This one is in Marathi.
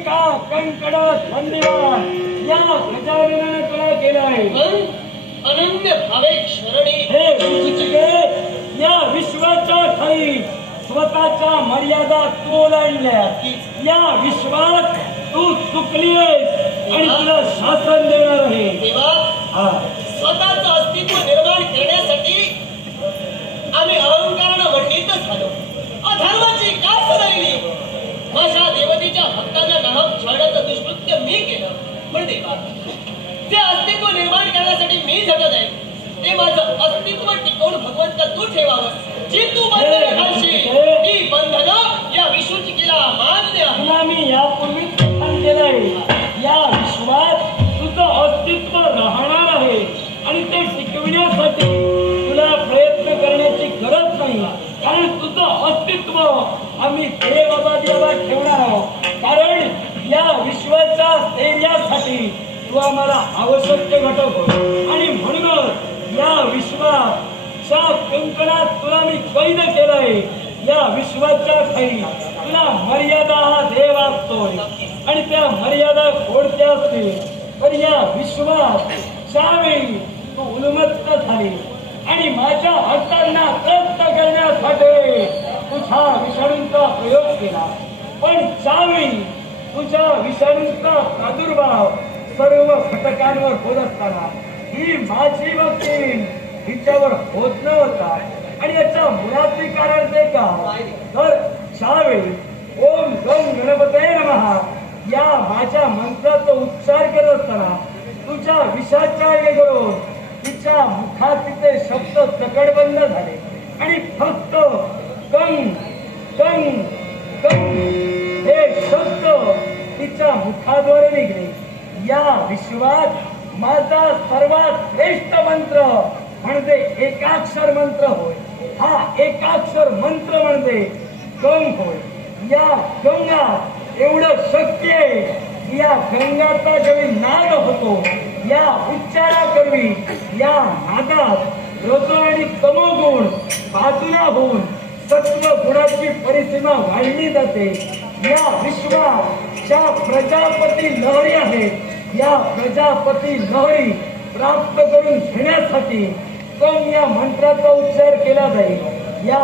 का कंकड धन्यवाद या गजाननाने तुला केलाय. अनन्य भावे शरणी हे ऋषिके, या विश्वाच्या ठाई स्वतःच्या मर्यादा तू ओलांडल्या. या विश्वात तू चुकली आहेस आणि तुला शासन देणार आहे. देवा, हा, स्वतःचं अस्तित्व निर्माण करण्यासाठी आम्ही अहंकारानं मंडित झालो. अधर्माची कास धरली. माझ्या देवतेच्या भक्तांना नाहक छळण्याचं दुष्कृत्य मी केलं. पण देवा, जे अस्तित्व निर्माण करण्यासाठी मी झटत आहे ते माझं अस्तित्व टिकवून भगवंत तू ठेवावं. जी तू बंधनं घालशील ती बंधनं या विश्वचिकीला मान्य आहे. तुला मी यापूर्वी कथन केलंय. या विश्वात तुझं अस्तित्व राहणार आहे आणि ते टिकविण्यासाठी तुला प्रयत्न करण्याची गरज नाही. कारण तुझं अस्तित्व आम्ही देवाबादेवा ठेवणार आहोत. कारण या विश्वाच्या स्थैर्यासाठी तू आम्हाला आवश्यक घटक हो. आणि म्हणूनच या विश्वाच्या कंकणात तुला मी कैद केलंय. या विश्वाच्या खाली तुला मर्यादा हा देव असतोय आणि त्या मर्यादा कोणत्या असतील तर या विश्वात ज्यावेळी तू उन्मत्त झाली आणि माझ्या हट्टांना त्रस्त करण्यासाठी तुझ्या विषाणूंचा प्रयोग केला. पण ज्यावेळी तुझ्या विषाणूंचा प्रादुर्भाव सर्व घटकांवर होत असताना ही माझी भक्ती हिच्यावर होत नव्हता. आणि याच्या मुळाचे कारण ते का तर ज्यावेळी ओम गम गणपतये नमः या माझ्या मंत्राचा उच्चार करत असताना तुझ्या विषाच्या करून तिच्या मुखात तिचे शब्द तकडबंद झाले आणि फक्त गंग गंग गंग हे शब्द तिच्या मुखाद्वारे निघले. या विश्वात माझा सर्वात श्रेष्ठ मंत्र म्हणजे एकाक्षर मंत्र होय. हा एकाक्षर मंत्र म्हणजे गंग होय. या गंगात एवढं शक्य आहे की या गंगाचा जेव्हा नाद होतो या उच्चाराकरवी या नादात रज आणि तमोगुण बाजूला होऊन सत्व गुणाची परिसीमा वाढली जाते. या विश्वात ज्या प्रजापती लहरी आहेत या प्रजापती लहरी प्राप्त करून घेण्यासाठी या मंत्राचा उच्चार केला जाईल. या